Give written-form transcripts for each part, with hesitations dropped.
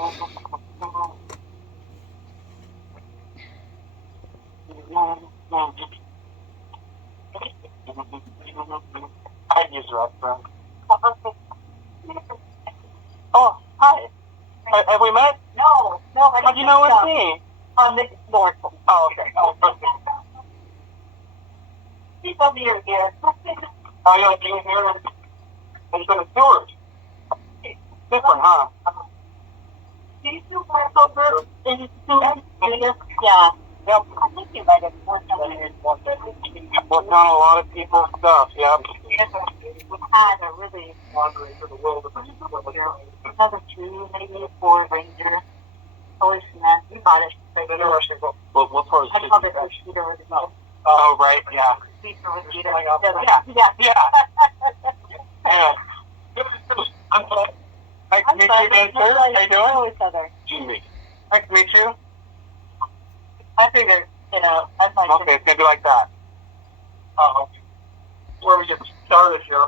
I'd use the restroom. Oh, hi. Have we met? No. How do you know it's me? On the board. Oh, okay. Oh, perfect. He told me you're here. Oh, you like being here? It's been a Stewart. Different, huh? Do you still work over in Stewart? Yeah. Yep. I think you might have worked on it. Worked on a lot of people's stuff, yep. We had a really Wandering through the wilderness. another 2, maybe 4 ranger. Always that. You got it. Interesting. What part of the I called it the Peter with the Oh, right, yeah. Peter with the Yeah. Yeah. I'm glad. Nice to meet you again, sir. How you doing? Hello, each other. Jimmy. Nice to meet you. I figured, I might. Okay, it's gonna be like that. Where we get started here.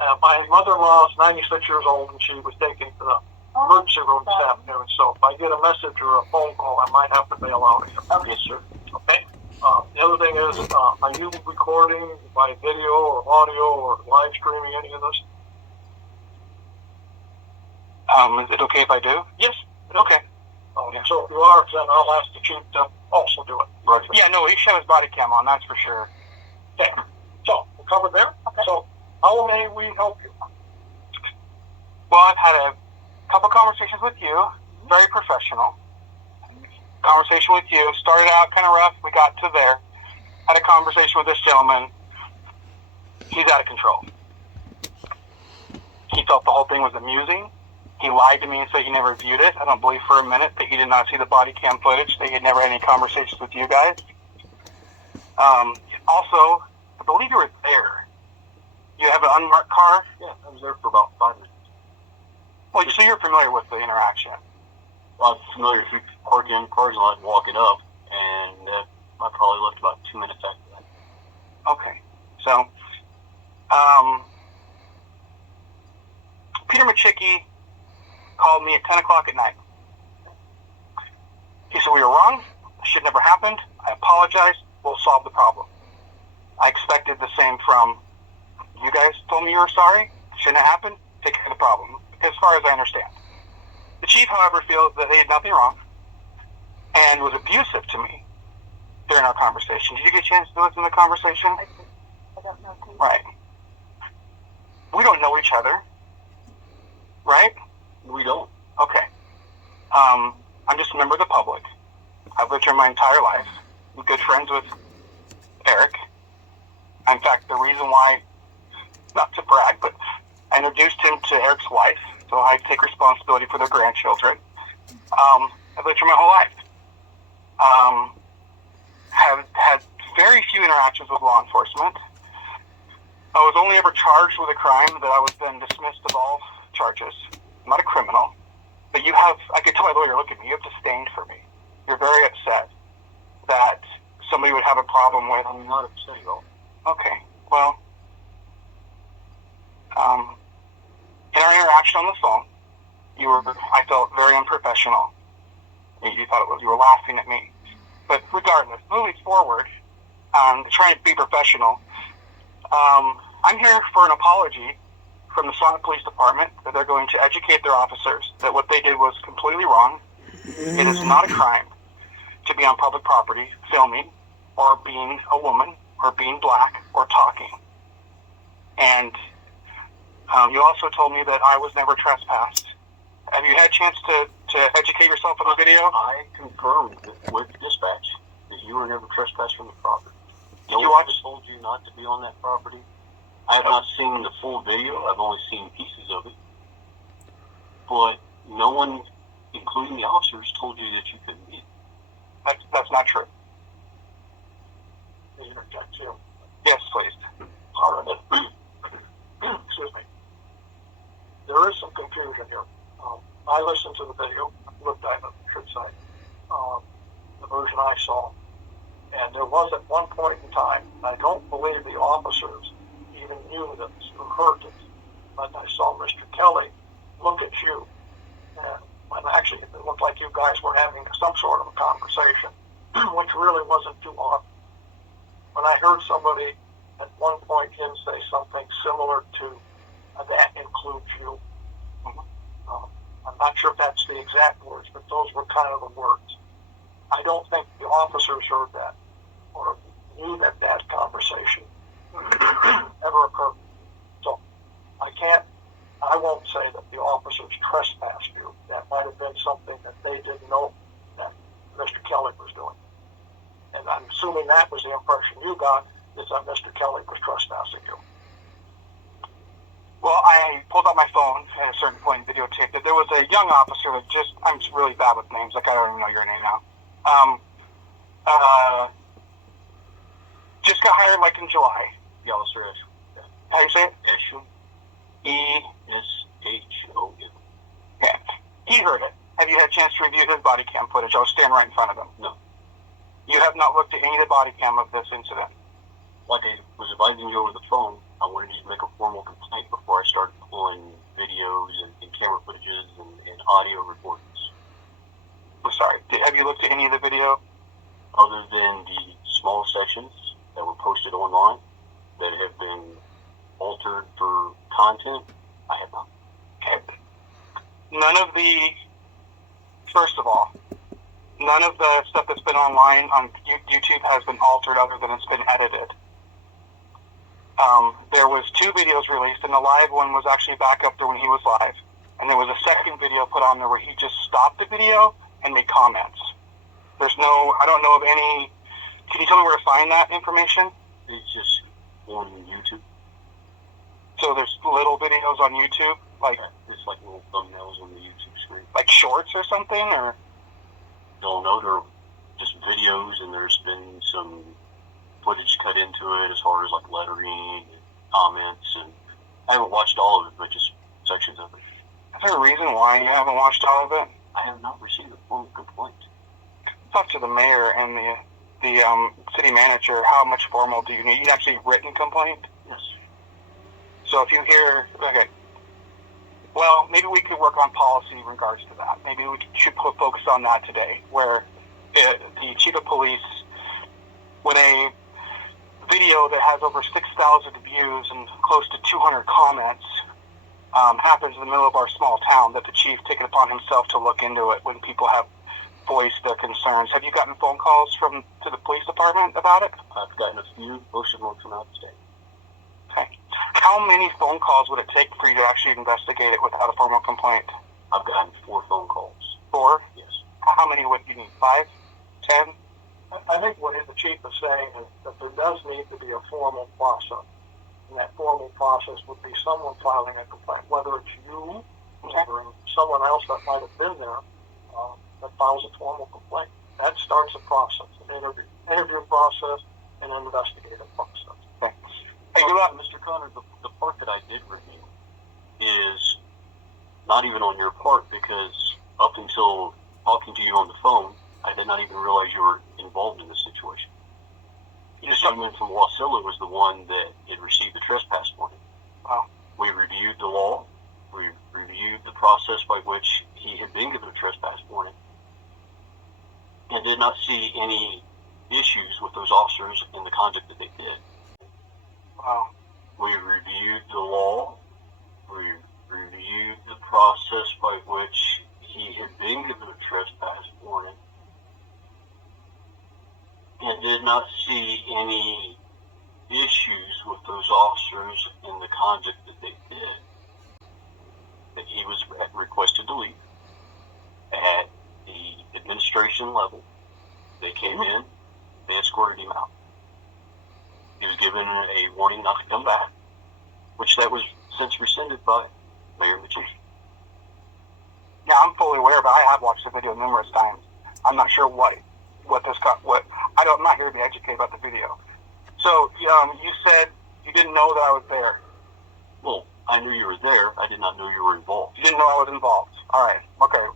My mother-in-law is 96 years old, and she was taken to the emergency room this afternoon. So if I get a message or a phone call, I might have to bail out here. Okay, sir. Okay. The other thing is, are you recording by video or audio or live streaming any of this? Is it okay if I do? Yes. Okay. So if you are, then I'll ask the chief to also do it. Right. Yeah, no, he should have his body cam on, that's for sure. Okay. So, we're covered there? Okay. So, how may we help you? Well, I've had a couple conversations with you, very professional. Conversation with you, started out kind of rough, we got to there. Had a conversation with this gentleman. He's out of control. He felt the whole thing was amusing. He lied to me and said he never viewed it. I don't believe for a minute that he did not see the body cam footage, that he had never had any conversations with you guys. Also, I believe you were there. You have an unmarked car? Yeah, I was there for about 5 minutes. Well, so you're familiar with the interaction. Well, I'm familiar with parking in cars lot and walking up, and I probably left about 2 minutes after that. Okay. So, Peter Machicki called me at 10 o'clock at night. He said, we were wrong. It should never happened. I apologize. We'll solve the problem. I expected the same from you guys. Told me you were sorry. Shouldn't have happened. Take care of the problem, as far as I understand. The chief, however, feels that they had nothing wrong and was abusive to me during our conversation. Did you get a chance to listen to the conversation? I don't know. Right. We don't know each other. Right? We don't. Okay. I'm just a member of the public. I've lived here my entire life. I'm good friends with Eric. In fact, the reason why, not to brag, but I introduced him to Eric's wife, so I take responsibility for their grandchildren. I've lived here my whole life. Have had very few interactions with law enforcement. I was only ever charged with a crime that I was then dismissed of all charges. I'm not a criminal. But you have, I could tell my lawyer, look at me, you have disdain for me. You're very upset that somebody would have a problem with. I'm not upset at all. Okay, well, in our interaction on the phone, I felt very unprofessional. You thought you were laughing at me. But regardless, moving forward, trying to be professional, I'm here for an apology from the Sonic Police Department that they're going to educate their officers that what they did was completely wrong. It is not a crime to be on public property filming or being a woman or being black or talking. And you also told me that I was never trespassed. Have you had a chance to educate yourself on the video? I confirmed with dispatch that you were never trespassed from the property. Did you watch? Told you not to be on that property. I have not seen the full video. I've only seen pieces of it. But no one, including the officers, told you that you couldn't be. That's not true. May I interject too? Yes, please. All right. Excuse me. There is some confusion here. I listened to the video, looked at it, I should say, the version I saw. And there was at one point in time, I don't believe the officers even knew this or heard it, but I saw Mr. Kelly look at you and when actually it looked like you guys were having some sort of a conversation, which really wasn't too often. When I heard somebody at one point him say something similar to that includes you. I'm not sure if that's the exact words, but those were kind of the words. I don't think the officers heard that or knew that that conversation ever occurred. So I won't say that the officers trespassed you. That might have been something that they didn't know that Mr. Kelly was doing. And I'm assuming that was the impression you got, is that Mr. Kelly was trespassing you. Well, I pulled out my phone at a certain point and videotaped it. There was a young officer that I'm just really bad with names. Like, I don't even know your name now. Just got hired like in July. The officer is. How do you say it? Eshum. E-S-H-O-M. Yeah. He heard it. Have you had a chance to review his body cam footage? I was standing right in front of him. No. You have not looked at any of the body cam of this incident? Like I was advising you over the phone, I wanted you to make a formal complaint before I started pulling videos and camera footages and audio recordings. I'm sorry. Have you looked at any of the video? Other than the small sections that were posted online that have been altered for content, I have not. Okay. First of all, none of the stuff that's been online on YouTube has been altered other than it's been edited. There was 2 videos released, and the live one was actually back up there when he was live. And there was a second video put on there where he just stopped the video and made comments. I don't know of any. Can you tell me where to find that information? It's just on YouTube. So there's little videos on YouTube, It's like little thumbnails on the YouTube screen. like shorts or something, or Don't know, they're just videos, and there's been some footage cut into it as far as like lettering and comments, and I haven't watched all of it, but just sections of it. is there a reason why you haven't watched all of it? I have not received a formal complaint. Talk to the mayor and the city manager. How much formal do you need? You actually written complaint? Yes. So if you hear, okay, well, maybe we could work on policy in regards to that. Maybe we should focus on that today, where the chief of police, when a video that has over 6,000 views and close to 200 comments happens in the middle of our small town, that the chief take it upon himself to look into it when people have voiced their concerns. Have you gotten phone calls to the police department about it? I've gotten a few, most of them from out of state. Okay. How many phone calls would it take for you to actually investigate it without a formal complaint? I've gotten 4 phone calls. 4? Yes. How many would you need? 5? 10? I think what the chief is saying is that there does need to be a formal process. And that formal process would be someone filing a complaint, whether it's you or someone else that might have been there that files a formal complaint. That starts a process, an interview process, and an investigative process. Okay. Hey, Mr. Connor, the part that I did review is not even on your part, because up until talking to you on the phone, I did not even realize you were involved in this situation. The gentleman from Wasilla was the one that had received the trespass warning. Wow. We reviewed the law. We reviewed the process by which he had been given a trespass warning, and did not see any issues with those officers in the conduct that they did. Wow. We reviewed the law. We reviewed the process by which he had been given a trespass warning, and did not see any issues with those officers in the conduct that they did. That he was requested to leave at the administration level. They came in, they escorted him out. He was given a warning not to come back, which that was since rescinded by Mayor Machushi. Yeah, I'm fully aware, but I have watched the video numerous times. I'm not sure I'm not here to be educated about the video. So, you said you didn't know that I was there. Well, I knew you were there. I did not know you were involved. You didn't know I was involved. All right. Okay.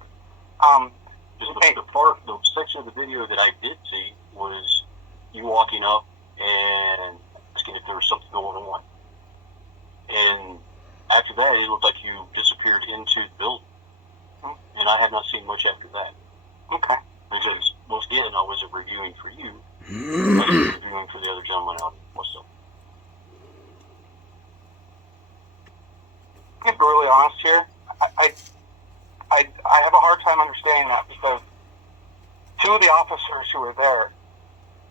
The section of the video that I did see was you walking up and asking if there was something going on. And after that, it looked like you disappeared into the building. And and I have not seen much after that. Okay. Because, once again, I wasn't reviewing for you. I was reviewing for the other gentleman out in Westfield. To be really honest here, I have a hard time understanding that because two of the officers who were there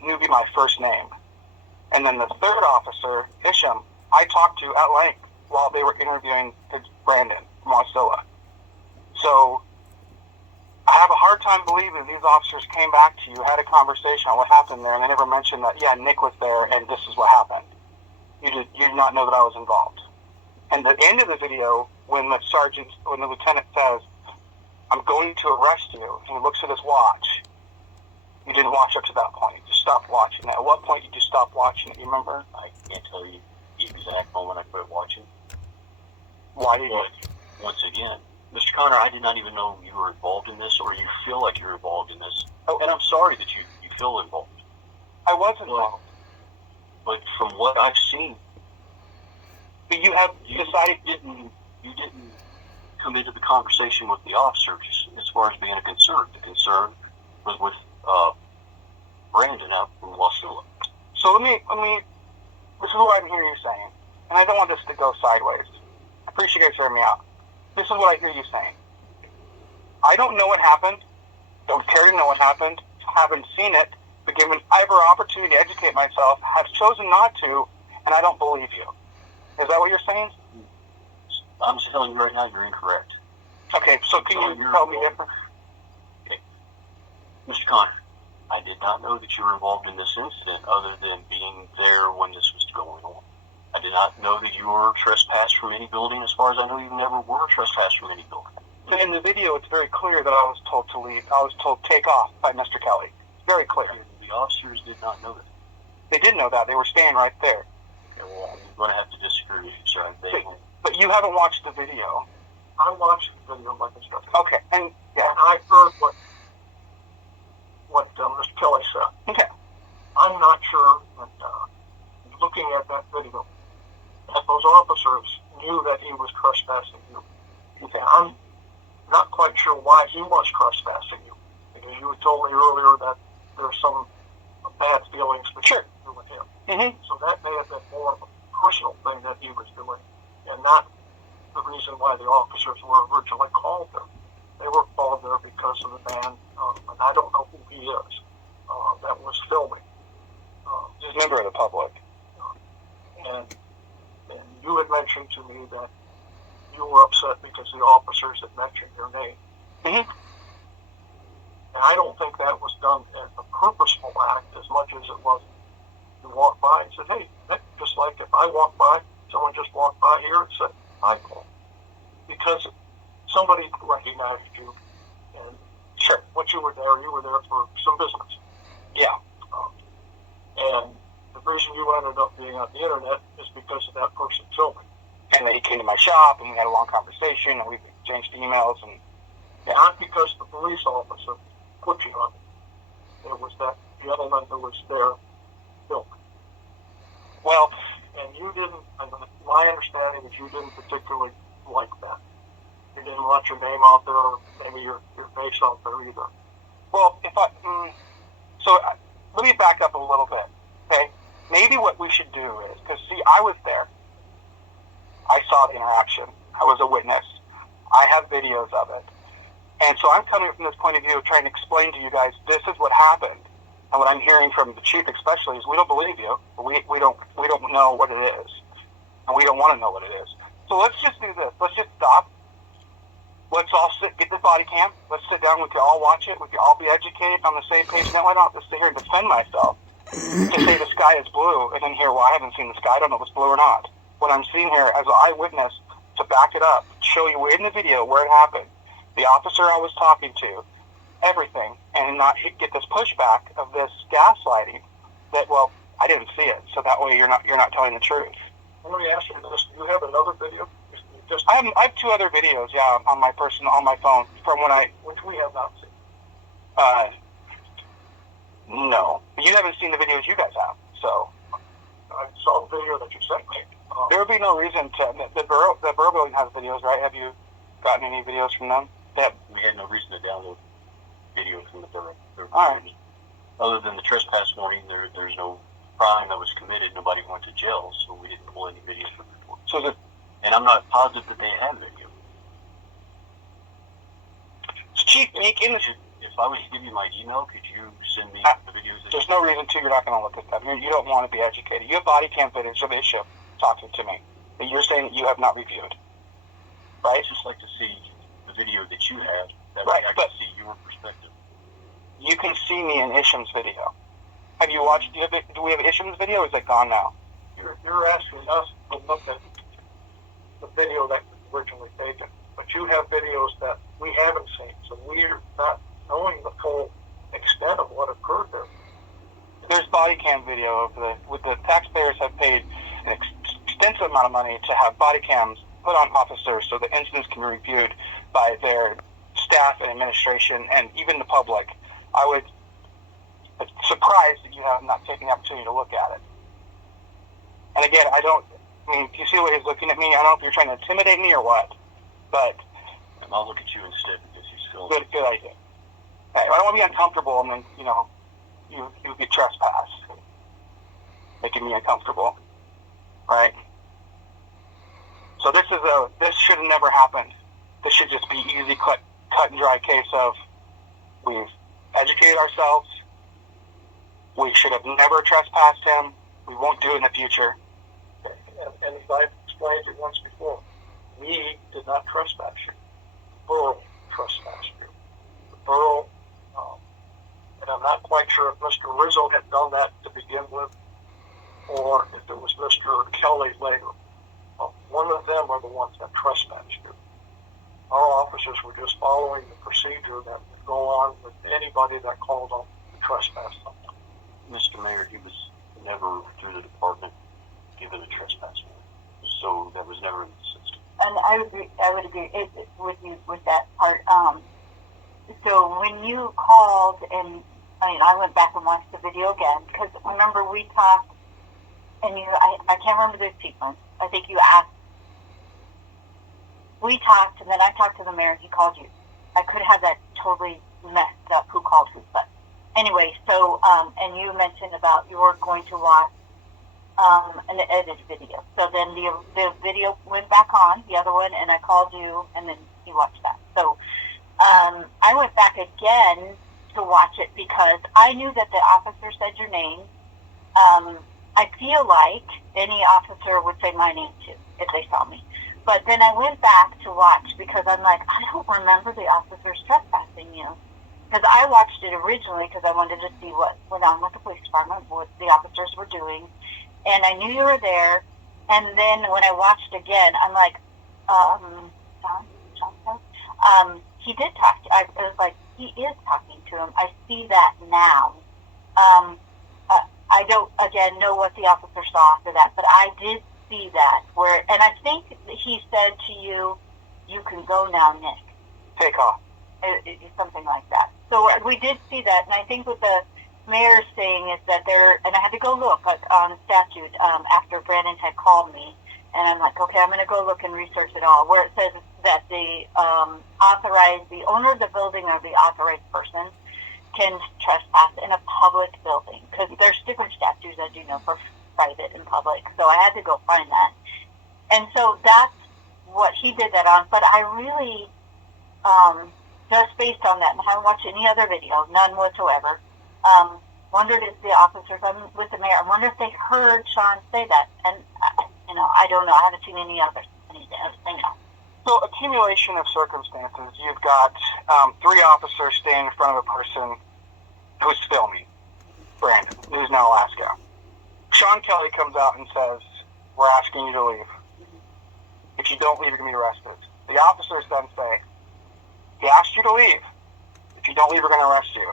knew me my first name. And then the third officer, Isham, I talked to at length while they were interviewing Brandon from Wasilla. So I have a hard time believing these officers came back to you, had a conversation on what happened there, and they never mentioned that, yeah, Nick was there and this is what happened. You did not know that I was involved. And the end of the video, when the lieutenant says, I'm going to arrest you, and he looks at his watch, you didn't watch up to that point. You stopped watching that. At what point did you stop watching it? You remember? I can't tell you the exact moment I quit watching. Why did you? Once again, Mr. Connor, I did not even know you were involved in this, or you feel like you're involved in this. Oh, and I'm sorry that you feel involved. I was involved. But from what I've seen, But you have decided... You didn't come into the conversation with the officers as far as being a concern. The concern was with Brandon out from Wasilla. So let me, this is what I'm hearing you saying, and I don't want this to go sideways. I appreciate you guys hearing me out. This is what I hear you saying. I don't know what happened, don't care to know what happened, haven't seen it, but given ever opportunity to educate myself, have chosen not to, and I don't believe you. Is that what you're saying? I'm telling you right now, you're incorrect. Okay, so can you tell me different? Okay. Mr. Connor, I did not know that you were involved in this incident other than being there when this was going on. I did not know that you were trespassed from any building. As far as I know, you never were trespassed from any building. But in the video, it's very clear that I was told to leave. I was told take off by Mr. Kelly. It's very clear. The officers did not know that. They did know that. They were staying right there. Okay, well, I'm going to have to disagree with you, sir. But you haven't watched the video. I watched the video like instructed. Okay, and yeah. And I heard what Mr. Kelly said. Okay. I'm not sure that looking at that video, that those officers knew that he was trespassing you. Okay. I'm not quite sure why he was trespassing you, because you had told me earlier that there's some bad feelings between you and him. Mm-hmm. So that may have been more of a personal thing that he was doing, and not the reason why the officers were originally called there. They were called there because of the man, and I don't know who he is, that was filming. Just a member of the public. And you had mentioned to me that you were upset because the officers had mentioned your name. Mm-hmm. And I don't think that was done as a purposeful act as much as it was you walked by and said, hey, just like if I walked by, someone just walked by here and said, hi, Paul. Because somebody recognized you, and sure, once you were there for some business. Yeah. And the reason you ended up being on the internet is because of that person filming. And then he came to my shop, and we had a long conversation, and we exchanged emails, and yeah. Not because the police officer put you on it. It was that gentleman who was there filming. Well, and you didn't, my understanding is you didn't particularly like that. You didn't want your name out there, or maybe your face out there either. Well, let me back up a little bit, okay? Maybe what we should do is, because see, I was there. I saw the interaction. I was a witness. I have videos of it. And so I'm coming from this point of view of trying to explain to you guys, this is what happened. And what I'm hearing from the chief especially is we don't believe you. We don't know what it is. And we don't want to know what it is. So let's just do this. Let's just stop. Let's all get the body cam. Let's sit down. We can all watch it. We can all be educated on the same page. Now I don't have to sit here and defend myself to say the sky is blue and then here, well, I haven't seen the sky. I don't know if it's blue or not. What I'm seeing here as an eyewitness to back it up, show you in the video where it happened, the officer I was talking to, everything, and not get this pushback of this gaslighting that, well, I didn't see it, so that way you're not telling the truth. Let me ask you this: do you have another video? I have two other videos, yeah, on my phone from when which we have not seen. No, you haven't seen the videos you guys have, so I saw the video that you sent me. There would be no reason to. The Borough building has videos, right? Have you gotten any videos from them? We had no reason to download video from the borough. All right. Other than the trespass warning, there's no crime that was committed. Nobody went to jail, so we didn't pull any video from the report. So and I'm not positive that they have video. Chief, If I was to give you my email, could you send me the videos? There's no reason to. You're not going to look at them. You don't want to be educated. You have body cam footage of the issue talking to me that you're saying that you have not reviewed, right? I'd just like to see the video that you had. That right, way I can see your perspective. You can see me in Isham's video. Have you watched? Do we have Isham's video? Or is it gone now? You're asking us to look at the video that was originally taken, but you have videos that we haven't seen, so we're not knowing the full extent of what occurred there. There's body cam video of the taxpayers have paid an extensive amount of money to have body cams put on officers so the incidents can be reviewed by their staff and administration and even the public. I would be surprised that you have not taken the opportunity to look at it. And again, you see the way he's looking at me? I don't know if you're trying to intimidate me or what, but I'll look at you instead because you still... Good idea. Hey, I don't want to be uncomfortable and then, you get trespassed. Making me uncomfortable. Right? So this should have never happened. This should just be easy, cut and dry case of we've educated ourselves. We should have never trespassed him. We won't do it in the future. And as I've explained it once before, we did not trespass you. The borough trespassed you. The borough, and I'm not quite sure if Mr. Rizzo had done that to begin with, or if it was Mr. Kelly later. One of them are the ones that trespassed you. Our officers were just following the procedure that would go on with anybody that called on to trespass someone. Mr. Mayor, he was never through the department given a trespass warrant, so that was never in the system. And I would agree with you with that part. So when you called, and I went back and watched the video again, because remember we talked, and I can't remember the sequence. I think you asked, we talked, and then I talked to the mayor, and he called you. I could have that totally messed up who called who, but anyway, so, and you mentioned about you were going to watch an edited video. So then the video went back on, the other one, and I called you, and then you watched that. So I went back again to watch it because I knew that the officer said your name. I feel like any officer would say my name too if they saw me. But then I went back to watch because I'm like, I don't remember the officers trespassing you. Because I watched it originally because I wanted to see what went on with the police department, what the officers were doing. And I knew you were there. And then when I watched again, I'm like, John, he did talk. I was like, he is talking to him. I see that now. I don't, again, know what the officer saw after that, but I did see that. And I think he said to you, you can go now, Nick. Take off. Something like that. So we did see that, and I think what the mayor's saying is that and I had to go look on statute after Brandon had called me, and I'm like, okay, I'm going to go look and research it all, where it says that the owner of the building or the authorized person can trespass in a public building, because there's different statutes, as you know, for private and public, so I had to go find that. And so that's what he did that on, but I really, just based on that, and I haven't watched any other video, none whatsoever, wondered if the officers, I'm with the mayor, I wonder if they heard Sean say that, and, I don't know, I haven't seen anything else. So, accumulation of circumstances. You've got 3 officers standing in front of a person who's filming, Brandon, who's in Alaska. Sean Kelly comes out and says, we're asking you to leave. If you don't leave, you're going to be arrested. The officers then say, he asked you to leave. If you don't leave, we're going to arrest you.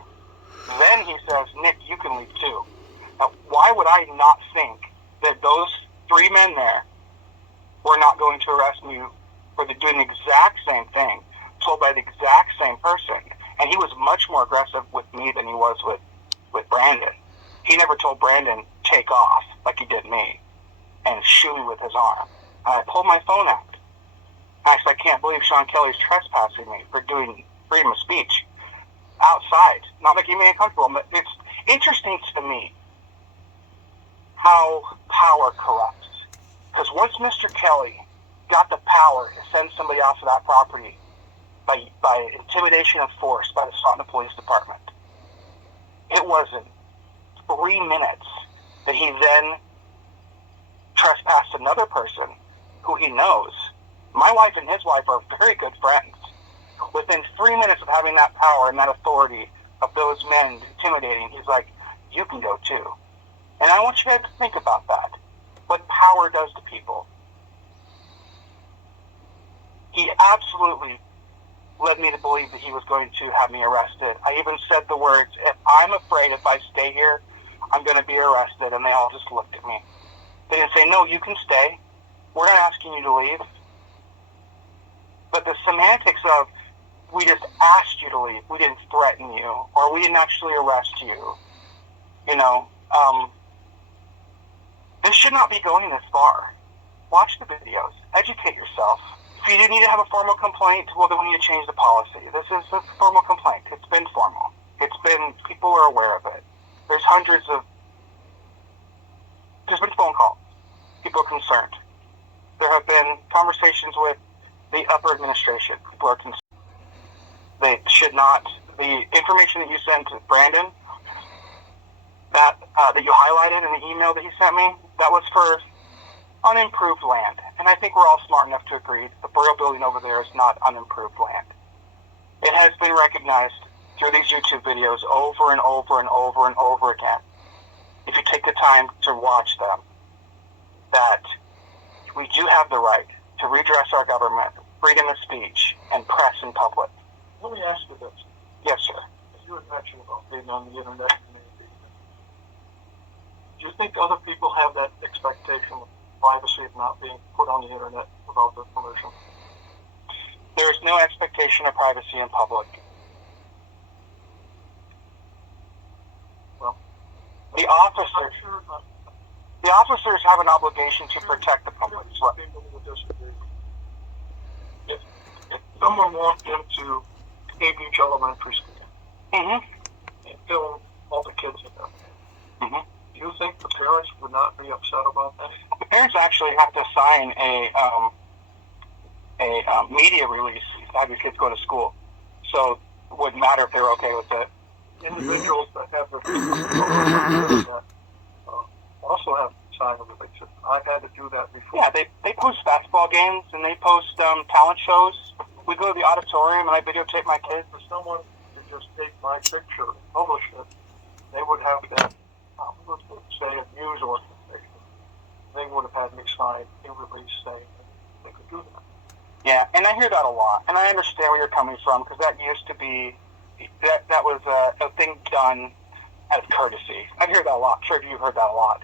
Then he says, Nick, you can leave too. Now, why would I not think that those 3 men there were not going to arrest me for doing the exact same thing, told by the exact same person? And he was much more aggressive with me than he was with Brandon. He never told Brandon, take off, like he did me, and shoot me with his arm. And I pulled my phone out. I said, I can't believe Sean Kelly's trespassing me for doing freedom of speech outside, not making me uncomfortable. But it's interesting to me how power corrupts. Because once Mr. Kelly got the power to send somebody off of that property by intimidation and force by the SOLDOTNA Police Department, it wasn't 3 minutes that he then trespassed another person who he knows. My wife and his wife are very good friends. Within 3 minutes of having that power and that authority of those men intimidating, he's like, you can go too. And I want you guys to think about that. What power does to people. He absolutely led me to believe that he was going to have me arrested. I even said the words, if I'm afraid if I stay here, I'm going to be arrested. And they all just looked at me. They didn't say, no, you can stay. We're not asking you to leave. But the semantics of, we just asked you to leave, we didn't threaten you, or we didn't actually arrest you, this should not be going this far. Watch the videos. Educate yourself. If you need to have a formal complaint, well, then we need to change the policy. This is a formal complaint. It's been formal. People are aware of it. There's been phone calls. People are concerned. There have been conversations with the upper administration. People are concerned. They should not, the information that you sent to Brandon, that you highlighted in the email that he sent me, that was for unimproved land. And I think we're all smart enough to agree the Borough building over there is not unimproved land. It has been recognized through these YouTube videos over and over and over and over again, if you take the time to watch them, that we do have the right to redress our government, freedom of speech, and press in public. Let me ask you this. Yes, sir. You had mentioned about being on the internet community. Do you think other people have that expectation of privacy of not being put on the internet without their permission? There's no expectation of privacy in public. Well, the officers have an obligation to protect the public. People will disagree. If someone walked into Bay Beach Elementary School and filmed all the kids in there, do you think the parents would not be upset about that? The parents actually have to sign a media release to have your kids go to school. So it wouldn't matter if they were okay with it. Individuals that have their kids also have to sign a release. I've had to do that before. Yeah, they post basketball games and they post talent shows. We go to the auditorium and I videotape my kids. For someone to just take my picture and publish it, they would have to, say, a news organization. They would have had me sign a release saying they could do that. Yeah, and I hear that a lot, and I understand where you're coming from, because that used to be, that was a thing done out of courtesy. I hear that a lot. I'm sure you've heard that a lot.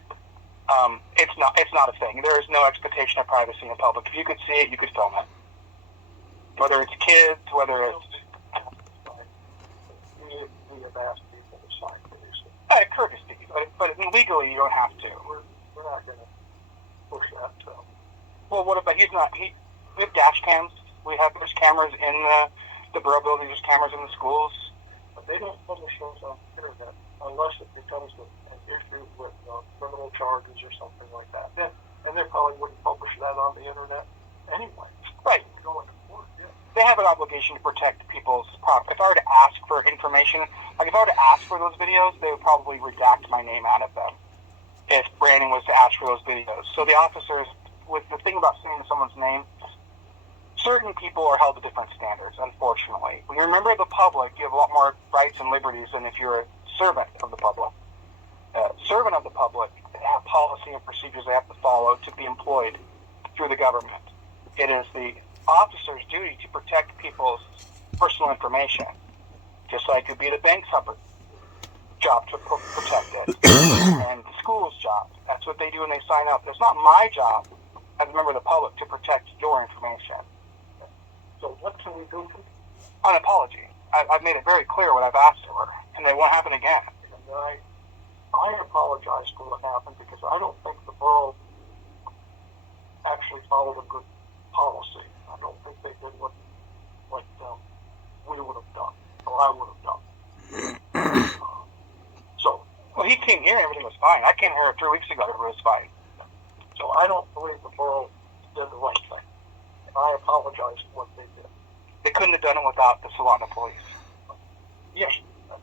It's not a thing. There is no expectation of privacy in public. If you could see it, you could film it. Whether it's kids, whether it's... We have asked people to sign releases. Courtesy, but legally you don't have to. We're not going to push that. So. Well, what about, we have dash cams. There's cameras in the Borough building, there's cameras in the schools. But they don't publish those on the internet unless it becomes an issue with criminal charges or something like that. Yeah. And they probably wouldn't publish that on the internet anyway. Right. Going to court, yeah. They have an obligation to protect people's property. If I were to ask for information, if I were to ask for those videos, they would probably redact my name out of them if Brandon was to ask for those videos. So the officers, with the thing about saying someone's name, certain people are held to different standards, unfortunately. When you're a member of the public, you have a lot more rights and liberties than if you're a servant of the public. Servant of the public, they have policy and procedures they have to follow to be employed through the government. It is the officer's duty to protect people's personal information, just like it would be the bank's job to protect it, and the school's job. That's what they do when they sign up. It's not my job as a member of the public to protect your information. So what can we do? An apology. I've made it very clear what I've asked for, and it won't happen again. And I apologize for what happened because I don't think the borough actually followed a good policy. I don't think they did what we would have done. or I would have done. So, Well, he came here, everything was fine. I came here 3 weeks ago, everything was fine. so I don't believe the borough did the right thing. And I apologize for what they did. They couldn't have done it without the SOLDOTNA police. Yes,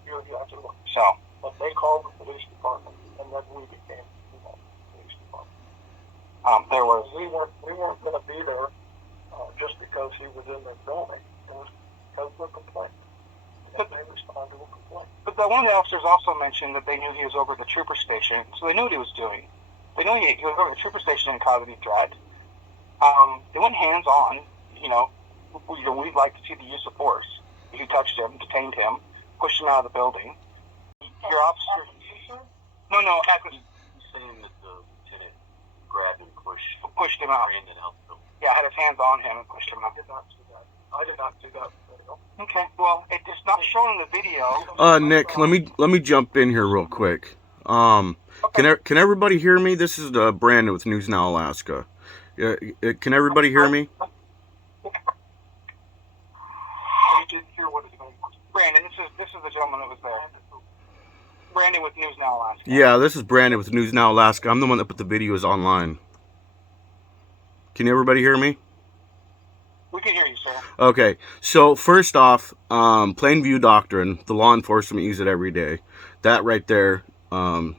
you're exactly right. So, But they called the police department, and then we became involved in the police department. there was, We weren't going to be there just because he was in the building. It was because of a complaint. And they responded to a complaint. but the one of the officers also mentioned that they knew he was over at the trooper station, so they knew what he was doing. They knew he was over at the trooper station and caused any threat. They went hands-on, we'd like to see the use of force. You touched him, detained him, pushed him out of the building. Your officer... No, He's saying that the lieutenant grabbed and pushed him out. Brandon out the building. Yeah, had his hands on him and pushed him out. I did not see that. I did not see that video. Okay, well, it's not shown in the video. Nick, let me jump in here real quick. Can everybody hear me? This is Brandon with News Now Alaska. Can everybody hear me? I didn't hear what his name was. Brandon, this is the gentleman that was there. Brandon with News Now Alaska. Yeah, this is Brandon with News Now Alaska. I'm the one that put the videos online. Can everybody hear me? We can hear you, sir. Okay, so first off, plain view doctrine, the law enforcement use it every day. That right there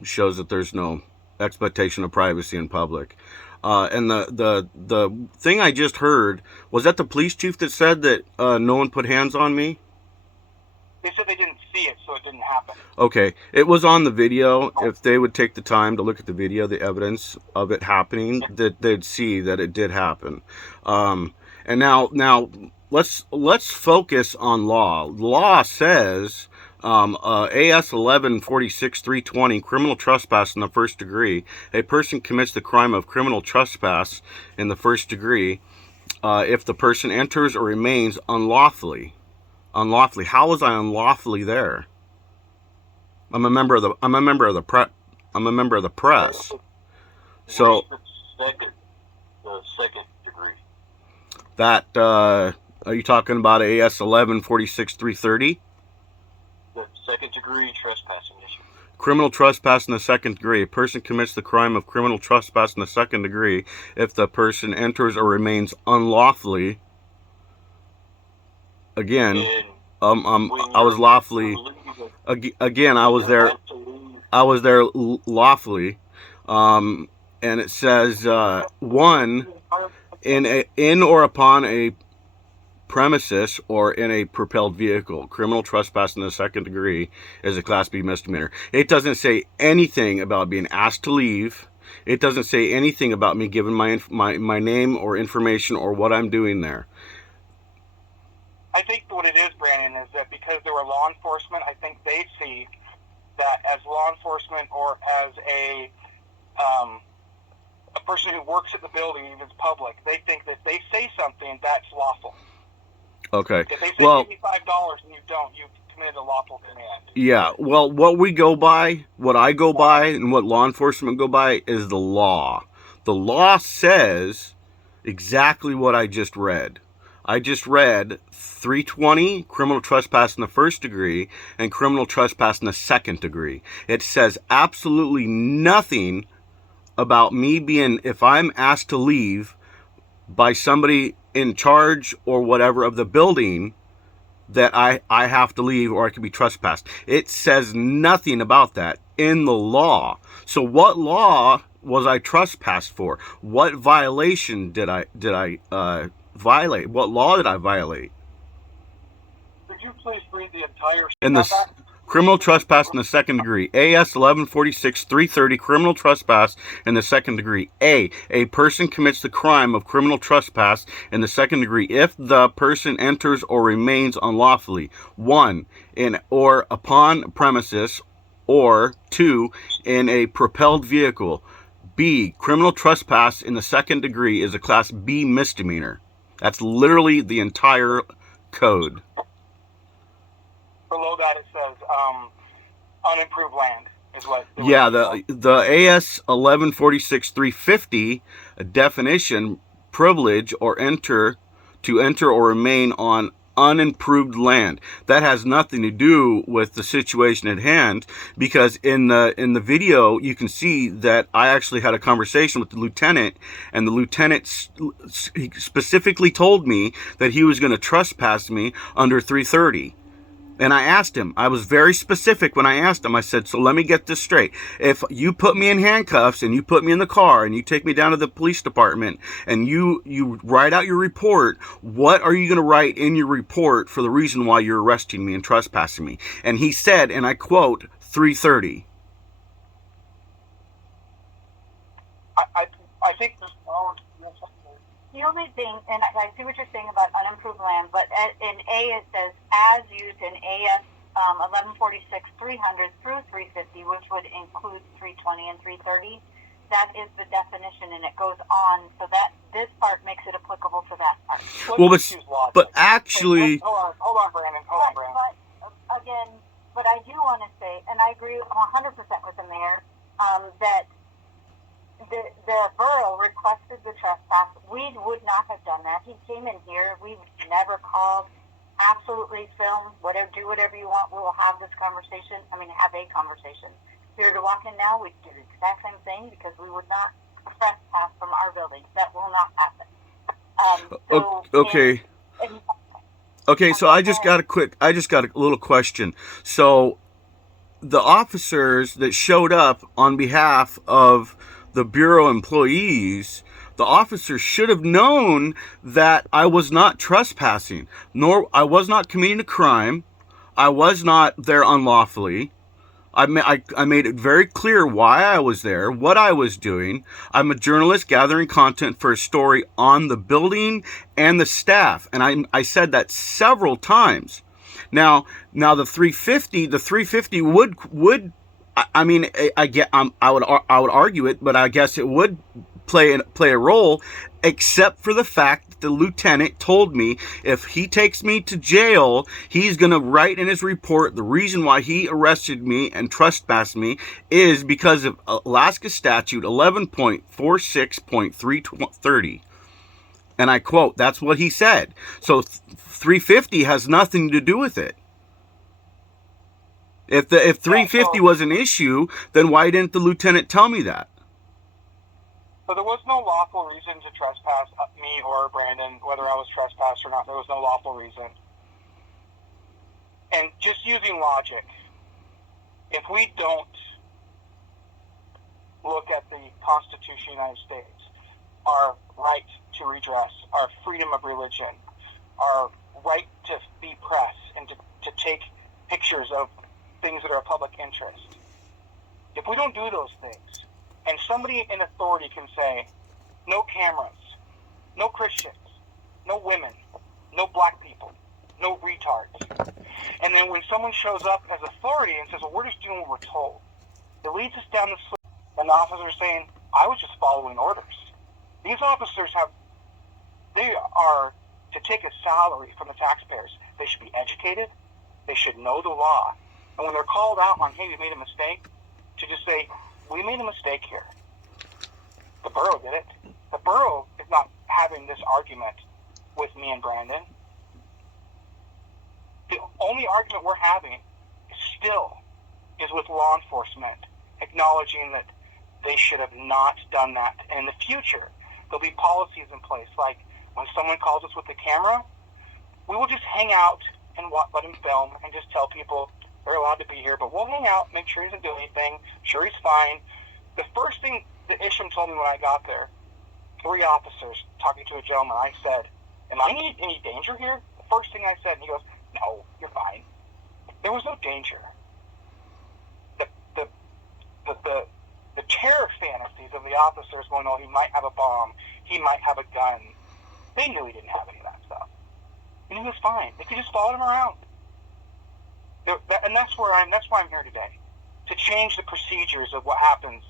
shows that there's no expectation of privacy in public. And the thing I just heard, was that the police chief that said that no one put hands on me? They said they didn't see it, so it didn't happen. Okay, it was on the video. If they would take the time to look at the video, the evidence of it happening, that they'd see that it did happen. And now let's focus on law. Law says AS 1146-320, criminal trespass in the first degree. A person commits the crime of criminal trespass in the first degree if the person enters or remains unlawfully. Unlawfully. How was I unlawfully there? I'm a member of the press. So The second degree. that are you talking about AS 1146-330? The second degree trespassing issue. Criminal trespass in the second degree. A person commits the crime of criminal trespass in the second degree if the person enters or remains unlawfully. Again, I was lawfully. Again, I was there. I was there lawfully, and it says one in or upon a premises or in a propelled vehicle. Criminal trespass in the second degree is a Class B misdemeanor. It doesn't say anything about being asked to leave. It doesn't say anything about me giving my name or information or what I'm doing there. I think what it is, Brandon, is that because they were law enforcement, I think they see that as law enforcement or as a person who works at the building, even if it's public, they think that they say something that's lawful. Okay. If they say well, give me $5 and you don't, you've committed a lawful command. Yeah. Well, what we go by, what I go by, and what law enforcement go by is the law. The law says exactly what I just read. I just read 320, criminal trespass in the first degree, and criminal trespass in the second degree. It says absolutely nothing about me being, if I'm asked to leave by somebody in charge or whatever of the building, that I have to leave or I could be trespassed. It says nothing about that in the law. So what law was I trespassed for? What violation did I violate? What law did I violate? Could you please read the entire... In the criminal trespass in the second degree. AS 1146-330, criminal trespass in the second degree. A person commits the crime of criminal trespass in the second degree if the person enters or remains unlawfully. 1, in or upon premises, or 2, in a propelled vehicle. B, criminal trespass in the second degree is a Class B misdemeanor. That's literally the entire code. Below that it says unimproved land is what. Yeah, the AS 1146-350 definition, privilege or enter or remain on unimproved land. That has nothing to do with the situation at hand, because in the video you can see that I actually had a conversation with the lieutenant, and the lieutenant he specifically told me that he was going to trespass me under 330. And I asked him, I was very specific when I asked him, I said, so let me get this straight. If you put me in handcuffs and you put me in the car and you take me down to the police department and you write out your report, what are you going to write in your report for the reason why you're arresting me and trespassing me? And he said, and I quote, 330. I think the only thing, and I see what you're saying about unimproved land, but in A it says as used in AS 1146 300 through 350, which would include 320 and 330. That is the definition, and it goes on, so that this part makes it applicable to that part. Well, but actually, hold on, Brandon. But again, but I do want to say, and I agree 100% with the mayor, that the borough requested the trespass. We would not have done that. He came in here. We never called. Absolutely film. Do whatever you want. We will have this conversation. Have a conversation. If you were to walk in now, we'd do the exact same thing because we would not trespass from our building. That will not happen. Okay. Okay, so I just got a little question. So the officers that showed up on behalf of the Bureau employees, the officers should have known that I was not trespassing, nor I was not committing a crime. I was not there unlawfully. I made it very clear why I was there, what I was doing. I'm a journalist gathering content for a story on the building and the staff, and I said that several times. Now the 350 would. I would argue it, but I guess it would play a role, except for the fact that the lieutenant told me if he takes me to jail, he's going to write in his report the reason why he arrested me and trespassed me is because of Alaska Statute 11.46.330. And I quote, that's what he said. So 350 has nothing to do with it. If 350 was an issue, then why didn't the lieutenant tell me that? So there was no lawful reason to trespass me or Brandon, whether I was trespassed or not. There was no lawful reason. And just using logic, if we don't look at the Constitution of the United States, our right to redress, our freedom of religion, our right to be press and to take pictures of things that are of public interest. If we don't do those things, and somebody in authority can say, no cameras, no Christians, no women, no black people, no retards, and then when someone shows up as authority and says, well, we're just doing what we're told, it leads us down the slip, and the officer is saying, I was just following orders. These officers they are to take a salary from the taxpayers. They should be educated, they should know the law, and when they're called out on, hey, we made a mistake, to just say, we made a mistake here. The borough did it. The borough is not having this argument with me and Brandon. The only argument we're having is with law enforcement, acknowledging that they should have not done that. And in the future, there'll be policies in place, like when someone calls us with the camera, we will just hang out and let him film and just tell people they're allowed to be here, but we'll hang out, make sure he doesn't do anything, sure he's fine. The first thing that Isham told me when I got there, 3 officers talking to a gentleman, I said, am I in any danger here? The first thing I said, and he goes, no, you're fine. There was no danger. The terror fantasies of the officers going, oh, he might have a bomb, he might have a gun. They knew he didn't have any of that stuff. And he was fine. They could just follow him around. And that's why I'm here today, to change the procedures of what happens,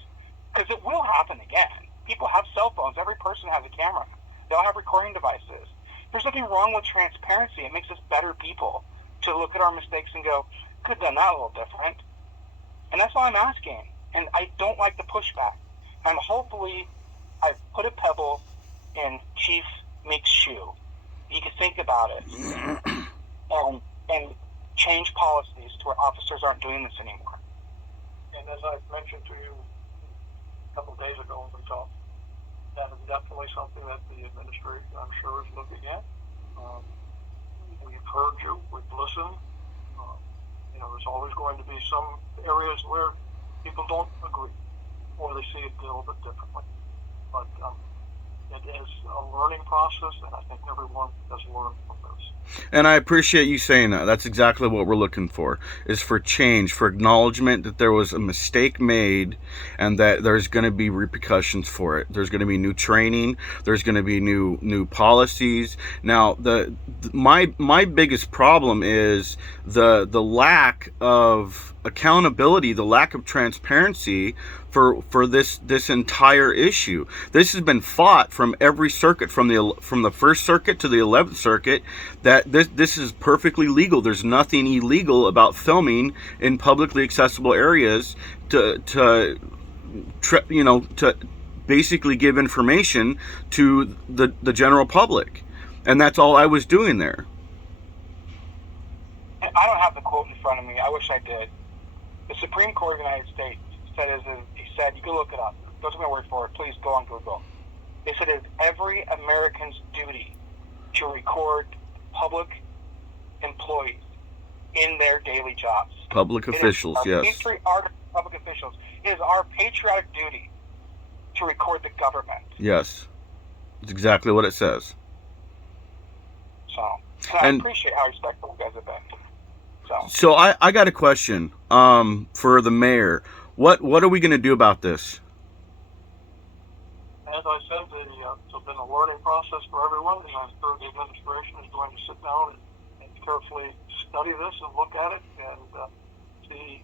because it will happen again. People have cell phones. Every person has a camera. They all have recording devices. There's nothing wrong with transparency. It makes us better people to look at our mistakes and go, could have done that a little different. And that's all I'm asking. And I don't like the pushback. And hopefully I've put a pebble in Chief Meek's shoe. He can think about it. and change policies to where officers aren't doing this anymore. And as I've mentioned to you a couple of days ago when we talked, that is definitely something that the administration, I'm sure, is looking at. We've heard you, we've listened. There's always going to be some areas where people don't agree or they see it a little bit differently. But it is a learning process, and I think everyone has learned from this. And I appreciate you saying that. That's exactly what we're looking for, is for change, for acknowledgement that there was a mistake made and that there's going to be repercussions for it. There's going to be new training. There's going to be new policies. Now, my biggest problem is the lack of accountability, the lack of transparency for this entire issue. This has been fought from every circuit, from the First Circuit to the 11th Circuit, that this is perfectly legal. There's nothing illegal about filming in publicly accessible areas to basically give information to the general public, and that's all I was doing there. I don't have the quote in front of me. I wish I did. The Supreme Court of the United States said, you can look it up. Don't take my word for it. Please go on Google. They said it is every American's duty to record public employees in their daily jobs. Public officials, yes. Public officials. It is our patriotic duty to record the government. Yes. It's exactly what it says. So, I appreciate how respectful you guys have been. So I got a question for the mayor. What are we going to do about this? As I said, it's been a learning process for everyone, and I'm sure the administration is going to sit down and carefully study this and look at it and see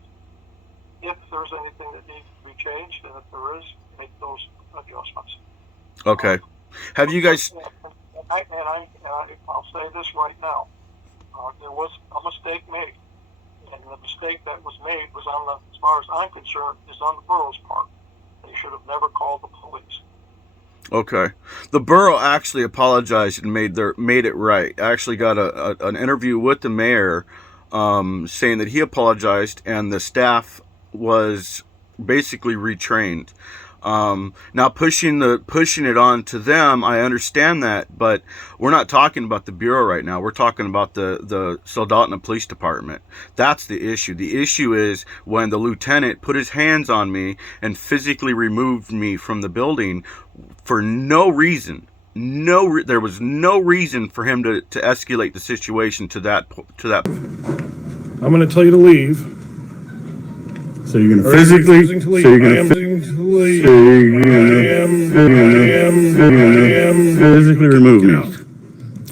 if there's anything that needs to be changed, and if there is, make those adjustments. Okay. Have you guys... I'll say this right now. There was a mistake made, and the mistake that was made was as far as I'm concerned, is on the borough's part. They should have never called the police. Okay. The borough actually apologized and made it right. I actually got an interview with the mayor saying that he apologized and the staff was basically retrained. Now pushing it on to them, I understand that, but we're not talking about the bureau right now. We're talking about the Soldotna Police Department. That's the issue. The issue is when the lieutenant put his hands on me and physically removed me from the building for no reason. There was no reason for him to escalate the situation to that. I'm going to tell you to leave. So you're going to physically remove me.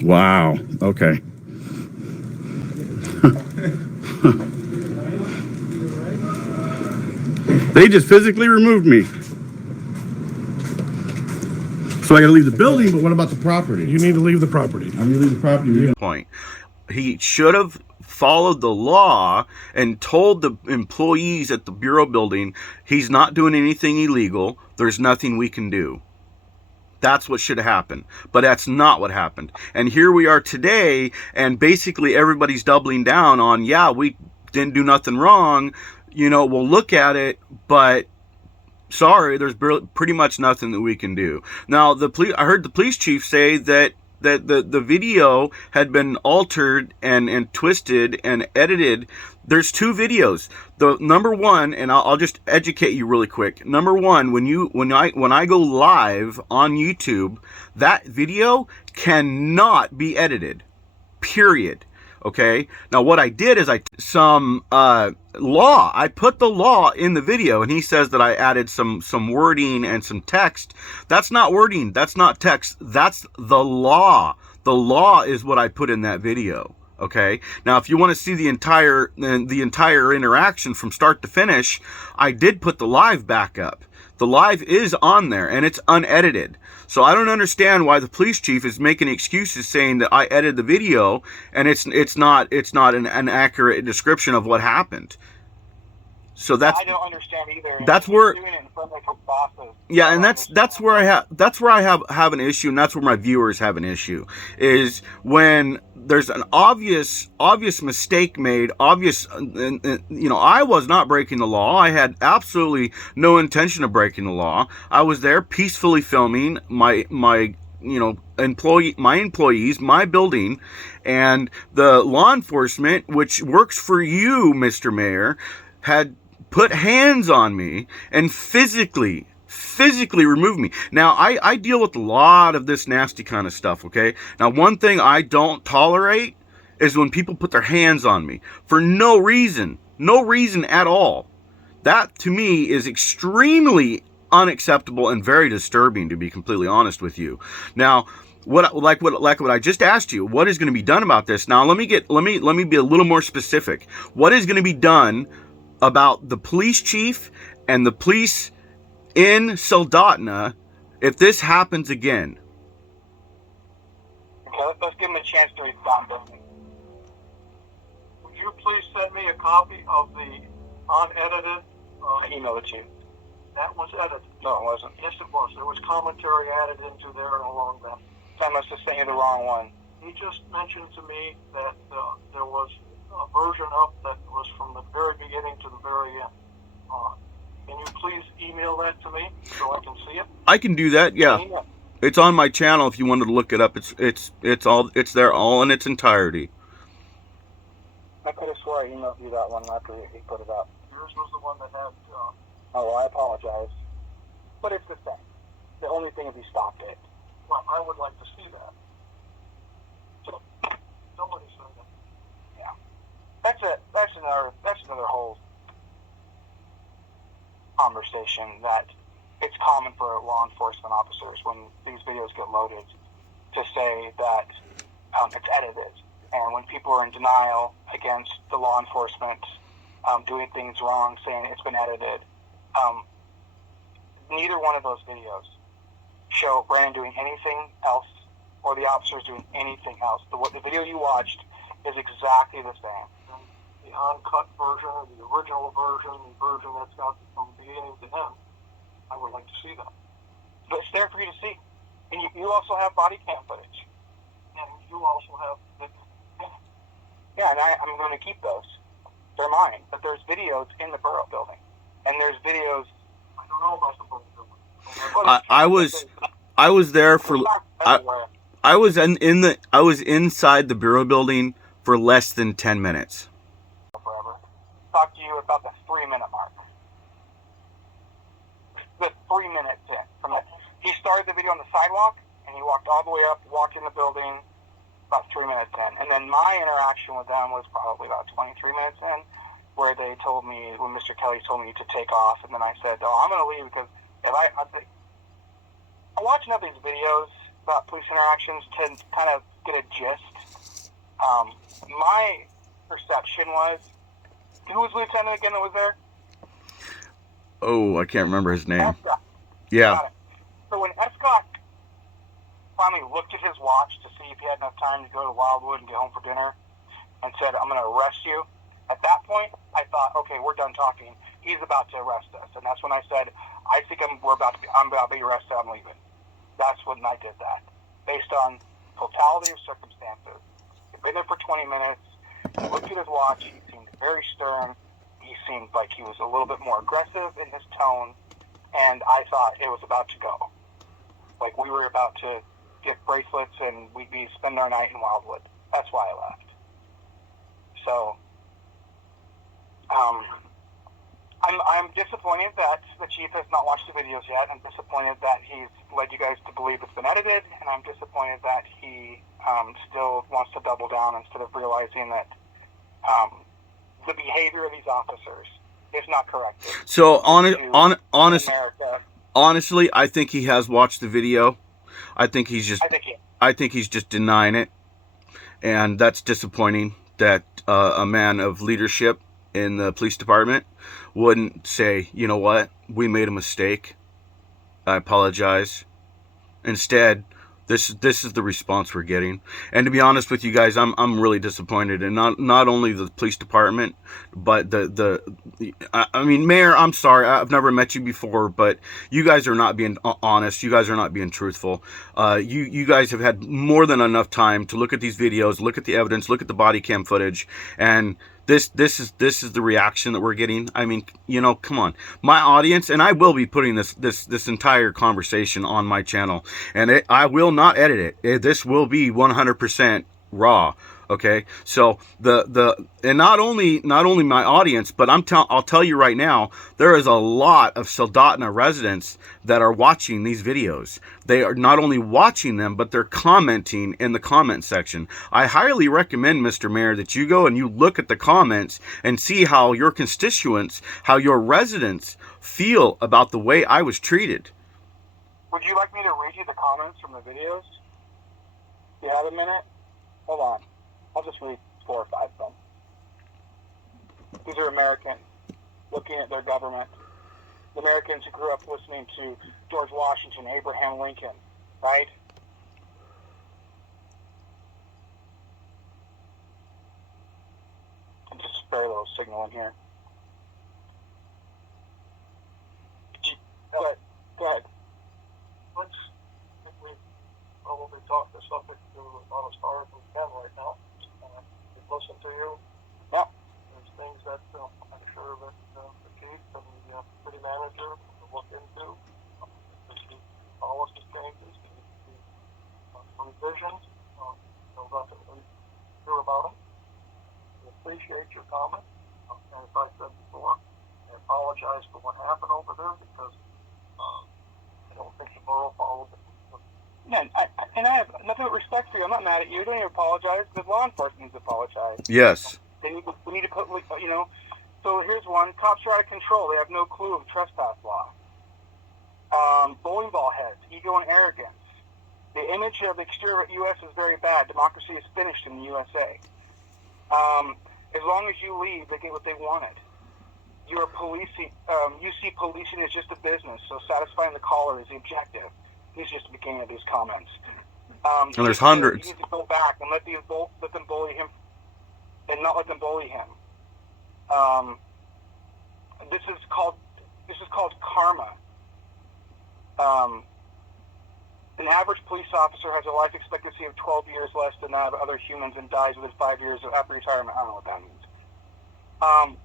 Wow. Okay. They just physically removed me. So I got to leave the building, but what about the property? You need to leave the property. I'm going to leave the property. Point. He should have followed the law and told the employees at the bureau building he's not doing anything illegal. There's nothing we can do. That's what should have happened. But that's not what happened. And here we are today, and basically everybody's doubling down on, yeah, we didn't do nothing wrong. We'll look at it, but sorry, there's pretty much nothing that we can do. Now, I heard the police chief say that the video had been altered and twisted and edited. There's two videos. The number one, and I'll just educate you really quick. Number one, when I go live on YouTube, that video cannot be edited. Period. Okay. Now what I did is I put the law in the video, and he says that I added some wording and some text. That's not wording. That's not text. That's the law. The law is what I put in that video. Okay. Now, if you want to see the entire interaction from start to finish, I did put the live back up. The live is on there and it's unedited. So I don't understand why the police chief is making excuses saying that I edited the video and it's not an accurate description of what happened. So I don't understand either. That's where doing it in front of bosses. Yeah, and that's where I have an issue, and that's where my viewers have an issue, is when there's an obvious mistake made. I was not breaking the law. I had absolutely no intention of breaking the law. I was there peacefully filming my employees, my building, and the law enforcement, which works for you, Mr. Mayor, had put hands on me and physically remove me. Now, I deal with a lot of this nasty kind of stuff, okay? Now, one thing I don't tolerate is when people put their hands on me for no reason at all. That, to me, is extremely unacceptable and very disturbing, to be completely honest with you. Now, what I just asked you, what is going to be done about this? Now, let me be a little more specific. What is going to be done about the police chief and the police in Soldotna if this happens again? Okay, let's give him a chance to respond. Would you please send me a copy of the unedited? I emailed it to you. That was edited. No, it wasn't. Yes, it was. There was commentary added into there and along that. I must have sent you the wrong one. He just mentioned to me that there was a version up that was from the very beginning to the very end. Can you please email that to me so I can see it? I can do that. Yeah, it's on my channel if you wanted to look it up. It's there all in its entirety. I could have swore I emailed you that one after he put it up. Yours was the one that had. Oh, well, I apologize. But it's the same. The only thing is he stopped it. Well, I would like to see that. So, somebody send it. Yeah. That's another whole conversation that it's common for law enforcement officers when these videos get loaded to say that it's edited. And when people are in denial against the law enforcement doing things wrong, saying it's been edited, neither one of those videos show Brandon doing anything else or the officers doing anything else. The video you watched is exactly the same. The uncut version, the original version, the version that's got from beginning to end. I would like to see that. But it's there for you to see. And you also have body cam footage. And you also have the... Yeah, and I'm going to keep those. They're mine. But there's videos in the Borough building. And there's videos... I don't know about the Borough building. I was there for... I was inside the Bureau building for less than 10 minutes. Forever. Talk to you about the 3-minute mark. The 3 minutes in. He started the video on the sidewalk, and he walked all the way up, walked in the building, about 3 minutes in. And then my interaction with them was probably about 23 minutes in, where they told me, when Mr. Kelly told me to take off, and then I said, oh, I'm going to leave because if I watch enough of these videos about police interactions to kind of get a gist. My perception was, who was lieutenant again that was there? Oh, I can't remember his name. Escott. Yeah. Got it. So when Escott finally looked at his watch to see if he had enough time to go to Wildwood and get home for dinner and said, I'm going to arrest you, at that point, I thought, okay, we're done talking. He's about to arrest us. And that's when I said, I think I'm about to be arrested, I'm leaving. That's when I did that. Based on totality of circumstances. He'd been there for 20 minutes. He looked at his watch. He seemed very stern. He seemed like he was a little bit more aggressive in his tone. And I thought it was about to go. Like we were about to get bracelets and we'd be spending our night in Wildwood. That's why I left. So, I'm disappointed that the chief has not watched the videos yet. I'm disappointed that he's led you guys to believe it's been edited, and I'm disappointed that he still wants to double down instead of realizing that the behavior of these officers is not corrected. So, honestly, I think he has watched the video. I think he's just denying it, and that's disappointing. That a man of leadership in the police department wouldn't say, you know what, we made a mistake, I apologize. Instead, This is the response we're getting, and to be honest with you guys, I'm really disappointed, and not only the police department, but I mean, Mayor, I'm sorry, I've never met you before, but you guys are not being honest. You guys are not being truthful. You guys have had more than enough time to look at these videos, look at the evidence, look at the body cam footage, and this is the reaction that we're getting. I mean, you know, come on, my audience, and I will be putting this entire conversation on my channel, and I will not edit it. This will be 100% raw. Okay, so and not only my audience, but I'll tell you right now, there is a lot of Soldotna residents that are watching these videos. They are not only watching them, but they're commenting in the comment section. I highly recommend, Mr. Mayor, that you go and you look at the comments and see how your constituents, how your residents feel about the way I was treated. Would you like me to read you the comments from the videos? You have a minute? Hold on. I'll just read 4 or 5 of them. These are Americans looking at their government. The Americans who grew up listening to George Washington, Abraham Lincoln, right? And just very little signal in here. Go ahead. Let's, I think we probably talked the subject to about as far as we can right now. We've listened to you. Yep. There's things that I'm sure that the chief and the city manager will look into. There's the policy changes, the revisions. We'll definitely hear about them. We appreciate your comments. And as I said before, I apologize for what happened over there because I don't think the borough followed it. Man, I have nothing but respect for you. I'm not mad at you. Don't even apologize. The law enforcement needs to apologize. Yes. We need to put, you know. So here's one. Cops are out of control. They have no clue of trespass law. Bowling ball heads, ego and arrogance. The image of the exterior of the U.S. is very bad. Democracy is finished in the USA. As long as you leave, they get what they wanted. You're policing. You see policing as just a business, so satisfying the caller is the objective. These are just the beginning of these comments. And there's hundreds. You need to go back and let them bully him, and not let them bully him. This is called karma. An average police officer has a life expectancy of 12 years less than that of other humans and dies within 5 years after retirement. I don't know what that means.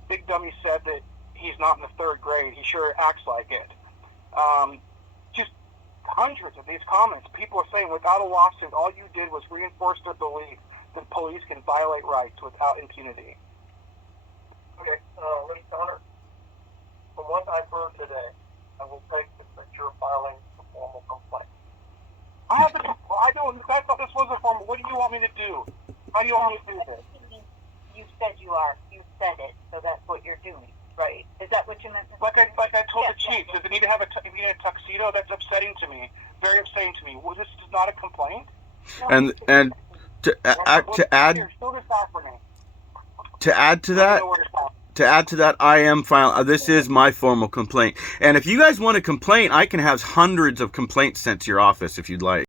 Big Dummy said that he's not in the 3rd grade. He sure acts like it. Just hundreds of these comments. People are saying without a lawsuit, all you did was reinforce their belief that police can violate rights without impunity. Okay, Mr. Connor, from what I've heard today, I will take it that you're filing a formal complaint. I thought this was a formal. What do you want me to do? How do you want me to do this? You said you are. You said it, so that's what you're doing, right? Is that what you meant? Like I told the chief, does it need to have a tuxedo? That's upsetting to me. Very upsetting to me. Well, this is not a complaint. And to add to that, I am filing. This is my formal complaint. And if you guys want a complaint, I can have hundreds of complaints sent to your office if you'd like.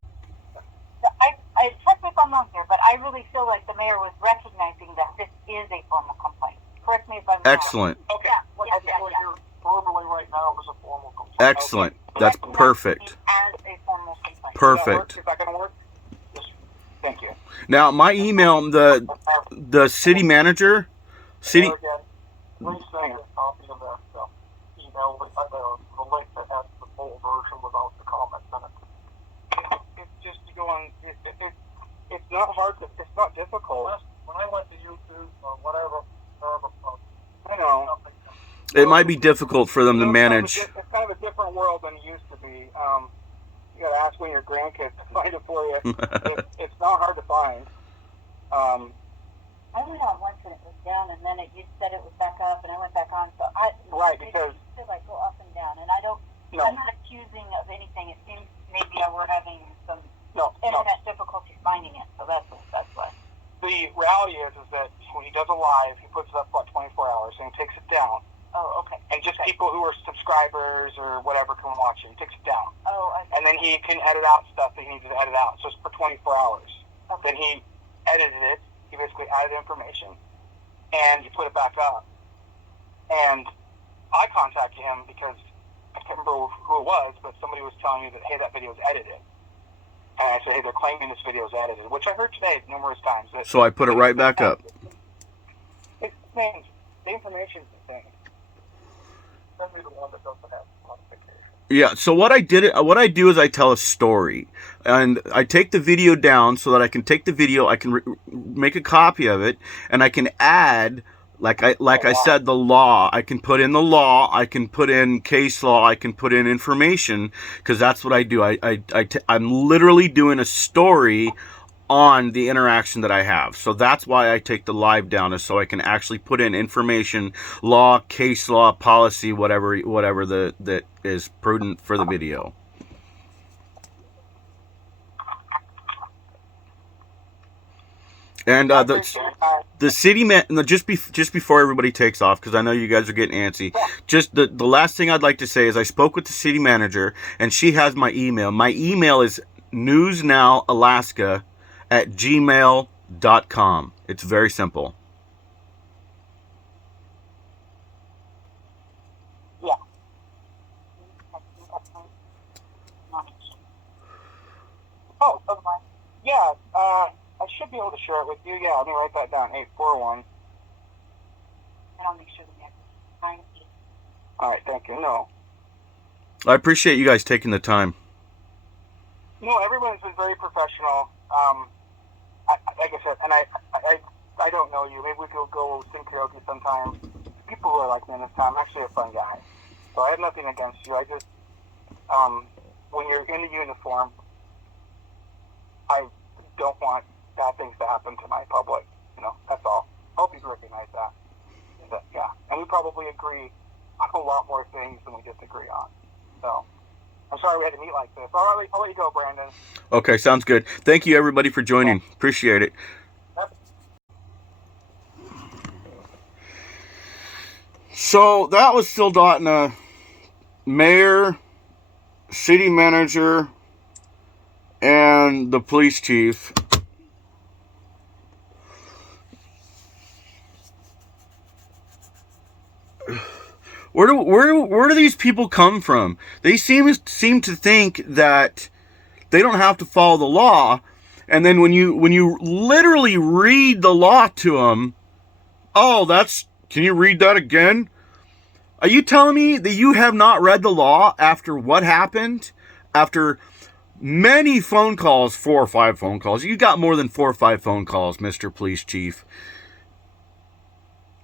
I check me if I'm wrong here, but I really feel like the mayor was recognizing that this is a formal complaint. Correct me if I'm wrong. Excellent. Okay. You're formally right now is a formal complaint. Excellent. That's perfect. As a formal complaint. Perfect. Is that going to work? Yes. Thank you. Now, my email, the city manager, Please send a copy of that email with the link that has the full version without the comments in it. It's just to go on. It's not hard. It's not difficult. When I went to YouTube or whatever, I know. it might be difficult for them to manage. It's kind of a different world than it used to be. You got to ask one of your grandkids to find it for you. It's not hard to find. I went on once and it was down, and then you said it was back up, and I went back on. So Because it like go up and down, and I don't. No. I'm not accusing of anything. It seems maybe we're having some No. internet difficulties finding it, so that's what. The reality is that when he does a live, he puts it up for 24 hours and he takes it down. Oh, okay. and just people who are subscribers or whatever can watch it. He takes it down. Oh, I see. And then he can edit out stuff that he needs to edit out. So it's for 24 hours. Okay. Then he edited it. He basically added information, and he put it back up. And I contacted him because I can't remember who it was, but somebody was telling me that, hey, that video is edited. And I said, hey, they're claiming this video is edited, which I heard today numerous times. So I put it right back up. It's things. The information's the thing. Send me the one that doesn't have modification. Yeah, so what I do is I tell a story, and I take the video down so that I can take the video, I can make a copy of it, and I can add, like I said, the law. I can put in the law, I can put in case law, I can put in information, because that's what I do. I'm literally doing a story on the interaction that I have. So that's why I take the live down, is so I can actually put in information, law, case law, policy, whatever that is prudent for the video. And the city man, just before everybody takes off, because I know you guys are getting antsy. Just the last thing I'd like to say is I spoke with the city manager, and she has my email. My email is newsnowalaska@gmail.com. It's very simple. Yeah. Oh, yeah. I should be able to share it with you. Yeah, let me write that down. 841. And I'll make sure the next time. All right, thank you. No, I appreciate you guys taking the time. everyone's been very professional. Like I said, and I don't know you. Maybe we could go sing karaoke sometime. People really like me in this town. I'm actually a fun guy, so I have nothing against you. I just, when you're in the uniform, I don't want bad things to happen to my public. That's all. I hope you recognize that. Yeah, and we probably agree on a lot more things than we disagree on. So, I'm sorry we had to meet like this. All right, I'll let you go, Brandon. Okay, sounds good. Thank you, everybody, for joining. Appreciate it. So, that was Soldotna Mayor, City Manager, and the Police Chief. Where do these people come from? They seem to think that they don't have to follow the law, and then when you literally read the law to them, can you read that again? Are you telling me that you have not read the law after what happened? After many phone calls, 4 or 5 phone calls. You got more than 4 or 5 phone calls, Mr. Police Chief.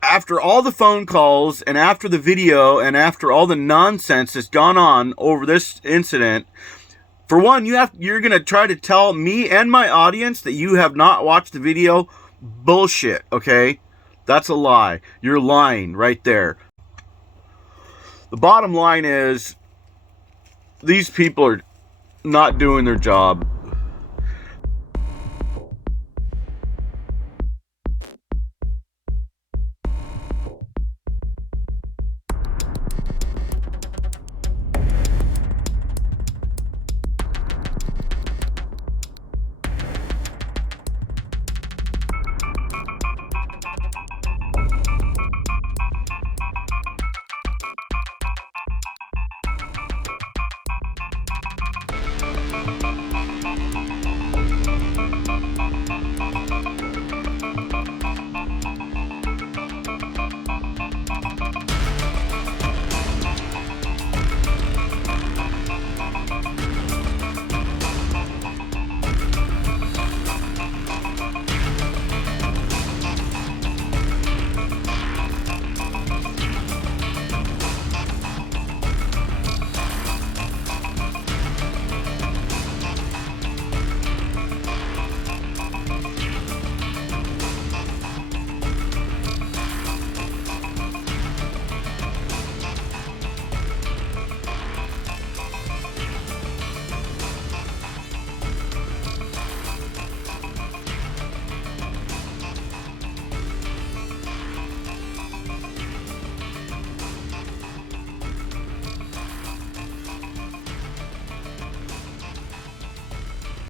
After all the phone calls, and after the video, and after all the nonsense that's gone on over this incident, for one, you're going to try to tell me and my audience that you have not watched the video? Bullshit, okay? That's a lie. You're lying right there. The bottom line is, these people are not doing their job.